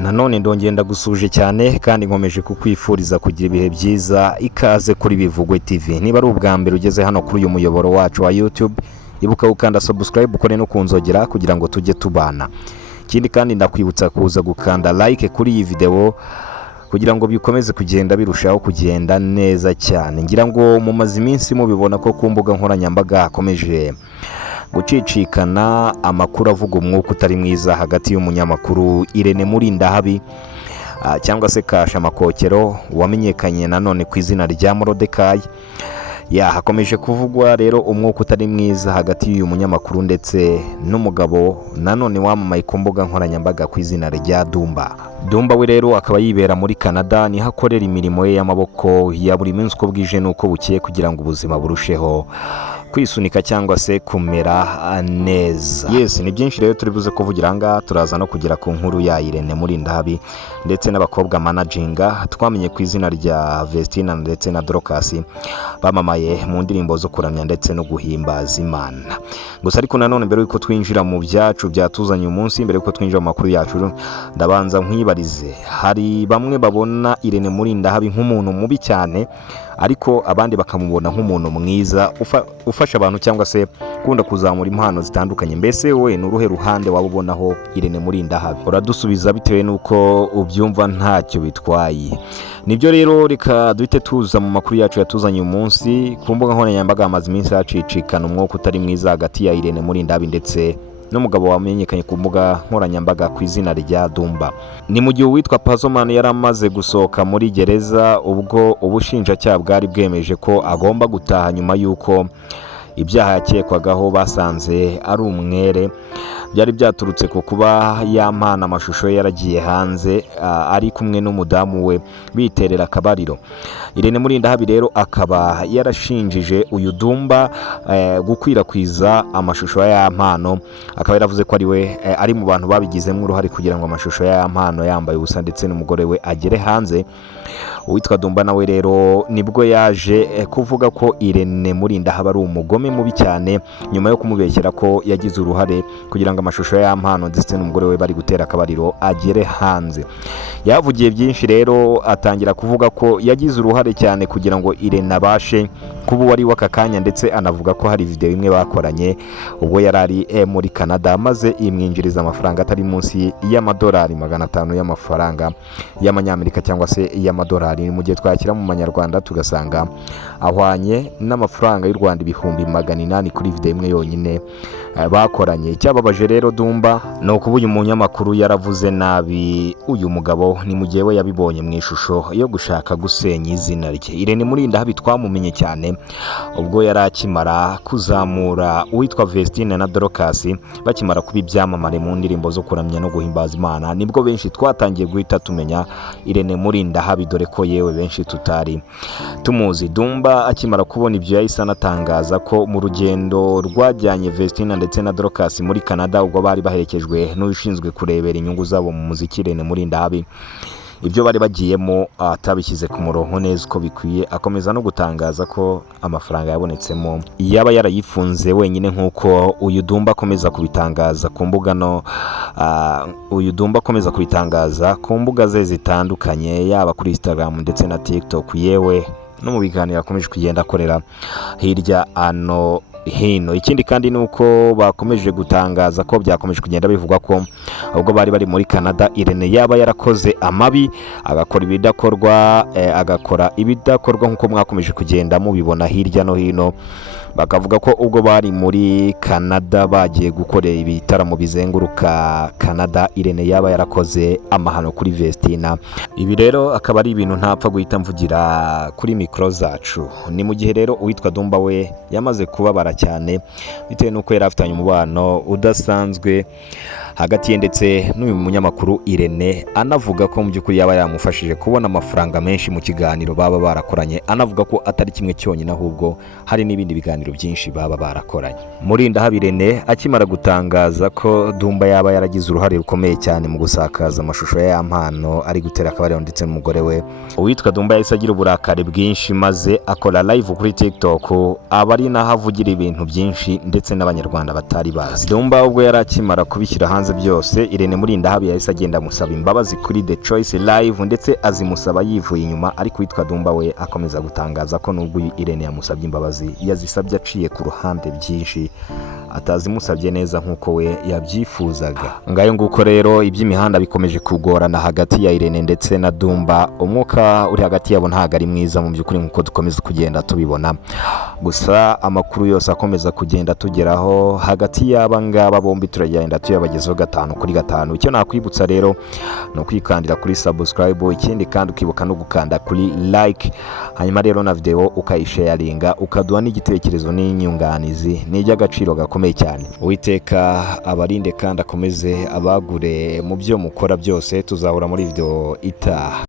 nanone ndongera ndagusuje cyane kandi nkomeje kukwifuriza kugira ibihe byiza. Ikaze kuri Bivugwe TV. Niba ari ubwa mbere ugeze hano kuri uyu muyoboro wacu wa YouTube, ibuka gukanda subscribe ukore no kunzogera kugira ngo tujye tubana. Ikindi kandi ndakwibutsa kuza gukanda like kuri iyi video kugira ngo bikomeze kugenda birushaho kugenda neza cyane. Ngira ngo mu mazi iminsi mubibona ko ku mbuga nkoranyambaga hakomeje gucicikana amakuru avuga umwuka utari mwiza hagati y'umunyamakuru Irene Murindahabi cyangwa se Kasha Makokero wamenyekanye nanone ku izina rya Morodekayi. Hakomeje kuvugwa rero umwuka utari mwiza hagati y'uyu munyamakuru ndetse n'umugabo nanone wamamaye ku mbuga nkoranyambaga ku izina rya Dumba. Dumba we rero akaba yibera muri Canada, niho akorera imirimo ye y'amaboko ya buri munsi uko bwije n'uko bukeye kugira ngo ubuzima burusheho kwisunika cyangwa se kumera neza. Ni byinshi rero turi buze kuvugira ahangaha. Turaza no kugera ku nkuru ya Irene Murindahabi ndetse n'abakobwa managinga twamenye ku izina rya Vestina ndetse na Dorcas bamamaye mu ndirimbo zo kuramya ndetse no guhimbaza Imana. Gusa ariko nanone mbere yuko twinjira mu byacu byatuzanye umunsi, mbere yuko twinjira mu makuru yacu, ndabanza nkwibarize, hari bamwe babona Irene Murindahabi nk'umuntu mubi cyane ariko abandi bakamubona nk'umuntu mwiza ufasha abantu cyangwa se ukunda kuzamura impano zitandukanye. Mbese wowe ni uruhe ruhande waba ubonaho Irene Murindahabi? Uradusubiza bitewe n'uko ubyumva ntacyo bitwaye. Nibyo rero, reka duhite tuza mu makuru yacu yatuzanye umunsi. Ku mbuga nkoranyambaga hamaze iminsi hacicikana umwuka utari mwiza hagati ya Irene Murindahabi ndetse n'umugabo wamenyekanye ku mbuga nkoranyambaga ku izina rya Dumba. Ni mu gihe uwitwa Pazomani yari amaze gusohoka muri gereza ubwo ubushinjacyaha bwari bwemeje ko agomba gutaha nyuma y'uko ibyaha yakekwagaho basanze ari umwere. Byari byaturutse ku kuba yampana amashusho yaragiye hanze ari kumwe n'umudamu we biterera akabariro. Irene Murindahabi rero akaba yarashinjije uyu Dumba gukwirakwiza amashusho ya mpano. Akaba yaravuze ko ari mu bantu babigizemo uruhare kugira ngo amashusho ya mpano yambaye ubusa ndetse n'umugore we agere hanze. Uwitwa Dumba nawe rero nibwo yaje kuvuga ko Irene Murindahabi ari umugome mubi cyane nyuma yo kumubeshyera ko yagize uruhare kugira ngo amashusho ya mpano ndetse n'umugore we bari gutera akabariro agere hanze. Yavugiye byinshi rero, atangira kuvuga ko yagize uruhare cyane kugira ngo Irene abashe kuba uwari w'aka kanya, ndetse anavuga ko hari video imwe bakoranye ubwo yari ari muri Canada maze imwinjiriza amafaranga atari munsi y'amadolari 500 y'amafaranga y'amanyamerika cyangwa se y'amadolari. Mu gihe twakira mu manyarwanda tugasanga ahwanye n'amafaranga y'u Rwanda 800 kuri video imwe yonyine bakoranye. Cyababaje rero Dumba no kuba uyu munyamakuru yaravuze nabi uyu mugabo, ni mu gihe we yabibonye mu ishusho yo gushaka gusenya izina rye. Irene Murindahabi twamumenye cyane ubwo yari akimara kuzamura uwitwa Vestina na Dorcas bakimara kuba ibyamamare mu ndirimbo zo kuramya no guhimbaza Imana. Nibwo benshi twatangiye guhita tumenya Irene Murindahabi, dore ko yewe benshi tutari tumuzi. Dumba akimara kubona ibyo yahise anatangaza ko mu rugendo rwajyanye Vestina ndetse na Dorcas muri Canada ubwo bari baherekejwe n'ushinzwe kurebera inyungu zabo mu muziki Irene Murindahabi, ibyo bari bagiyemo atabishyize ku murongo neza uko bikwiye. Akomeza no gutangaza ko amafaranga yabonetsemo yaba yarayifunze wenyine nk'uko uyu Dumba akomeza kubitangaza ku mbuga ku mbuga ze zitandukanye, yaba kuri Instagram ndetse na TikTok, yewe no mu biganiro akomeje kugenda akorera hirya hino. Ikindi kandi nuko bakomeje gutangaza ko byakomeje kugenda bivugwa ko ubwo bari muri Canada Irene yaba yarakoze amabi agakora ibidakorwa nk'uko mwakomeje kugenda mubibona hirya no hino. Bakavuga ko ubwo bari muri Canada bagiye gukorera ibitaramo bizenguruka Canada, Irene yaba yarakoze amahano kuri Vestina. Ibi rero akaba ari ibintu ntapfa guhita mvugira kuri mikro zacu. Ni mu gihe rero uwitwa Dumba we yamaze kubabara cyane bitewe n'uko yari afitanye umubano udasanzwe hagati ye ndetse n'uyu munyamakuru Irene, anavuga ko mu by'ukuri yaba yamufashije kubona amafaranga menshi mu kiganiro baba barakoranye. Anavuga ko atari kimwe cyonyine ahubwo hari n'ibindi biganiro byinshi baba barakoranye. Murindahabi Irene akimara gutangaza ko Dumba yaba yaragize uruhare rukomeye cyane mu gusakaza amashusho ya mpano ari gutera akabariro ndetse n'umugore we, uwitwa Dumba yahise agira uburakari bwinshi maze akora live kuri TikTok, abari naho avugira ibintu byinshi ndetse n'abanyarwanda batari bazi. Dumba ubwo yari akimara kubishyira hanze byagenze byose Irene Murindahabi yahise agenda amusaba imbabazi kuri The Choice Live ndetse azimusaba yivuye inyuma, ariko witwa Dumba we akomeza gutangaza ko nubwo Irene yamusabye imbabazi yazisabye aciye ku ruhande byinshi atazimusabye neza nk'uko we yabyifuzaga. Ngayo nguko rero iby'imihanda bikomeje kugorana hagati ya Irene ndetse na Dumba, umwuka uri hagati yabo ntago ari mwiza mu by'ukuri nk'uko dukomeza kugenda tubibona. Gusa amakuru yose akomeza kugenda tugeraho hagati y'aba ngaba bombi turagenda tuyabagezaho 5 kuri 5. Icyo nakwibutsa rero no kwikandira kuri subscribe, ikindi kandi ukibuka no gukanda kuri like, hanyuma rero na video ukayisharinga ukaduha n'igitekerezo n'inyunganizi n'iby'agaciro gakomeye cyane. Uwiteka abarinde kandi akomeze abagure mu byo mukora byose. Tuzahura muri video itaha.